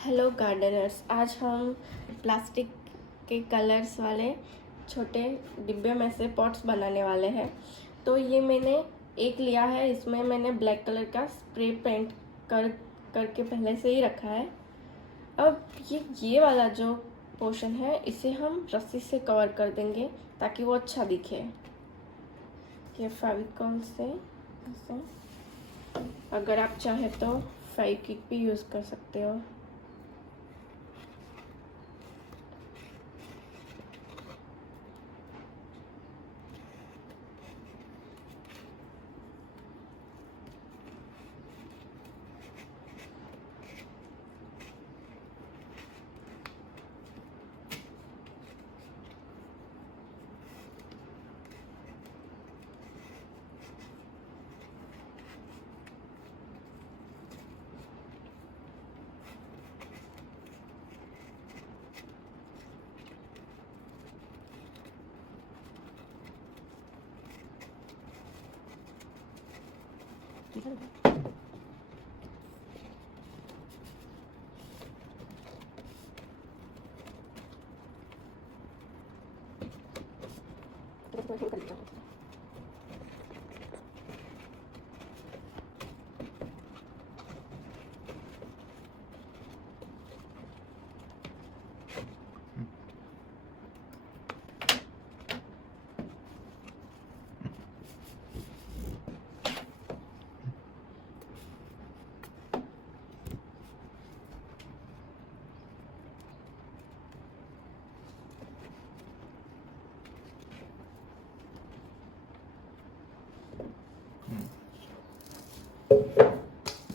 Hello Gardner's, आज हम plastic के कलर्स वाले छोटे डिब्बे में से पॉट्स बनाने वाले हैं। तो ये मैंने एक लिया है, इसमें मैंने ब्लैक कलर का स्प्रे पेंट करके पहले से ही रखा है। अब ये वाला जो पोर्शन है इसे हम रस्सी से कवर कर देंगे ताकि वो अच्छा दिखे। ये फेविकॉल से ऐसे, अगर आप चाहे तो फेविक्विक भी यूज़ कर सकते हो।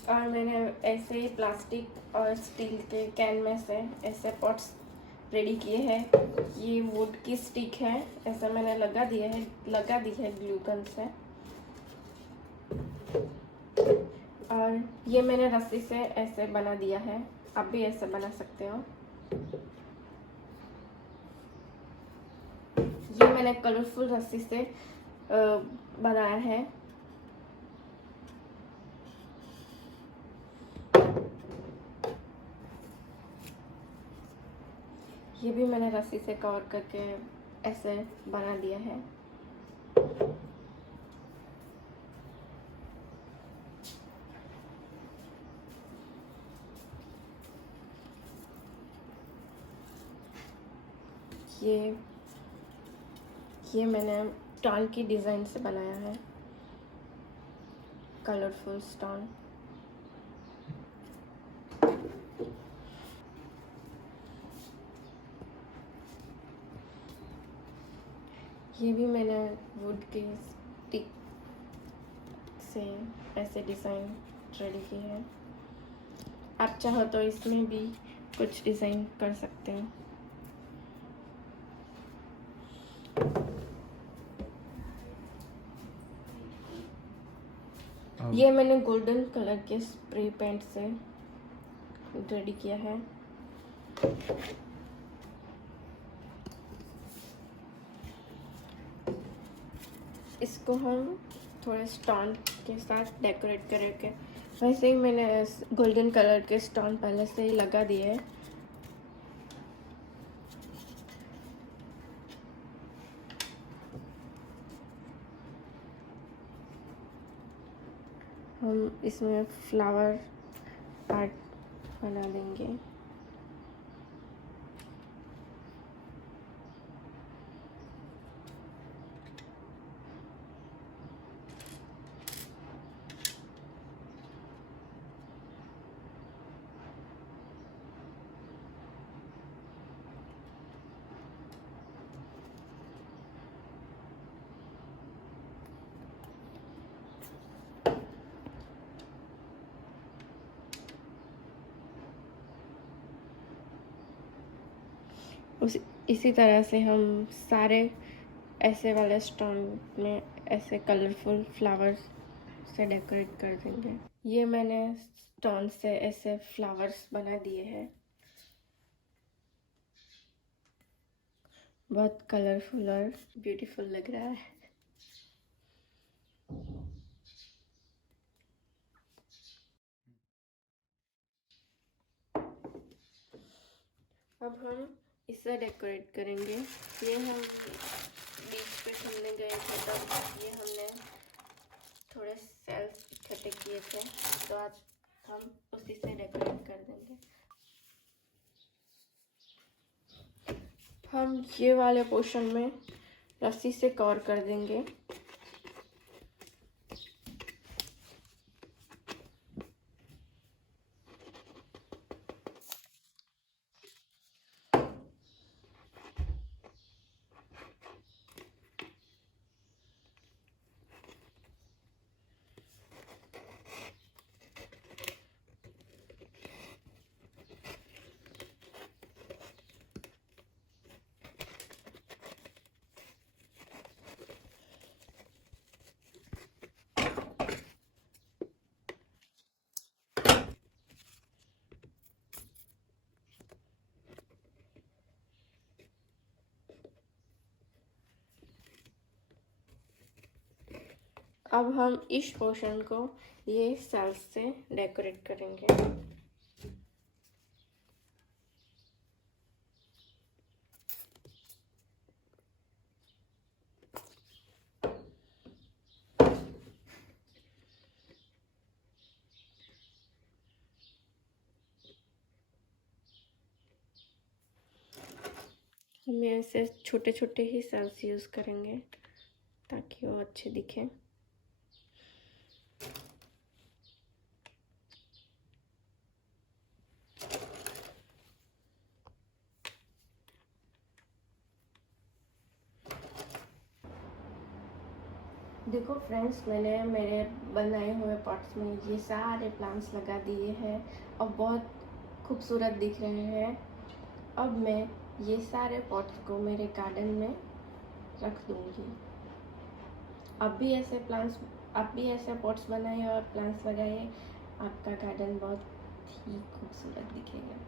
और मैंने ऐसे ही प्लास्टिक और स्टील के कैन में से ऐसे पॉट्स रेडी किए हैं। ये वुड की स्टिक है, ऐसा मैंने लगा दी है ग्लू गन से। और ये मैंने रस्सी से ऐसे बना दिया है, आप भी ऐसे बना सकते हो। ये मैंने कलरफुल रस्सी से बनाया है। ये भी मैंने रस्सी से कवर करके ऐसे बना दिया है। ये मैंने स्टोन की डिज़ाइन से बनाया है, कलरफुल स्टोन। ये भी मैंने वुड की स्टिक से ऐसे डिज़ाइन रेडी की है। आप चाहो तो इसमें भी कुछ डिज़ाइन कर सकते हो। ये मैंने गोल्डन कलर के स्प्रे पेंट से रेडी किया है। इसको हम थोड़े स्टोन के साथ डेकोरेट करके, वैसे ही मैंने गोल्डन कलर के स्टोन पहले से ही लगा दिए हैं। हम इसमें फ्लावर आर्ट बना देंगे। इसी तरह से हम सारे ऐसे वाले स्टोन में ऐसे कलरफुल फ्लावर्स से डेकोरेट कर देंगे। ये मैंने स्टोन से ऐसे फ्लावर्स बना दिए हैं, बहुत कलरफुल और ब्यूटीफुल लग रहा है। अब हम इससे डेकोरेट करेंगे। ये हम बीच पे घूमने गए थे तब ये हमने थोड़े सेल्स इकट्ठे किए थे, तो आज हम उसी से डेकोरेट कर देंगे। हम ये वाले पोर्शन में रस्सी से कवर कर देंगे। अब हम इस पोर्शन को ये सेल्स से डेकोरेट करेंगे। हम ऐसे छोटे छोटे ही सेल्स यूज़ करेंगे ताकि वो अच्छे दिखें। देखो फ्रेंड्स, मैंने मेरे बनाए हुए पॉट्स में ये सारे प्लांट्स लगा दिए हैं और बहुत खूबसूरत दिख रहे हैं। अब मैं ये सारे पॉट्स को मेरे गार्डन में रख दूँगी। आप भी ऐसे पॉट्स बनाइए और प्लांट्स लगाइए, आपका गार्डन बहुत ही खूबसूरत दिखेगा।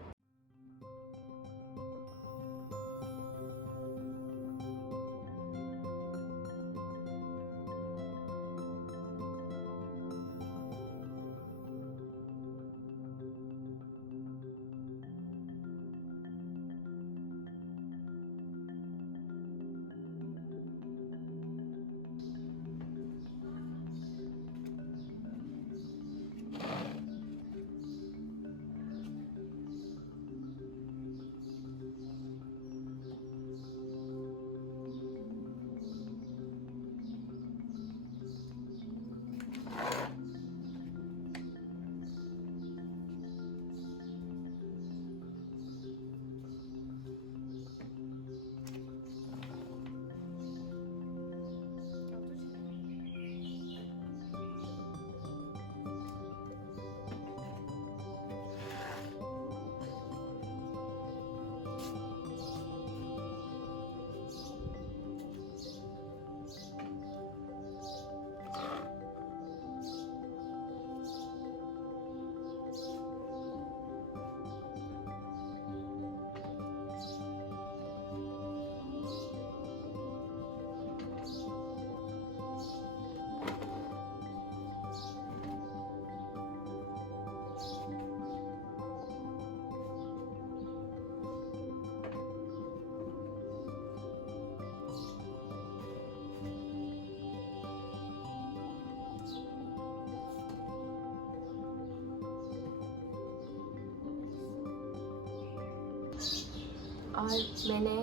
और मैंने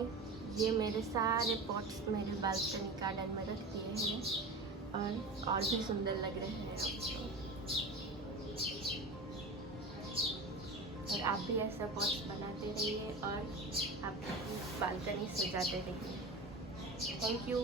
ये मेरे सारे पॉट्स मेरे बालकनी गार्डन में रख दिए हैं और भी सुंदर लग रहे हैं आपको। और आप भी ऐसा पॉट्स बनाते रहिए और अपनी बालकनी सजाते रहिए। Thank you.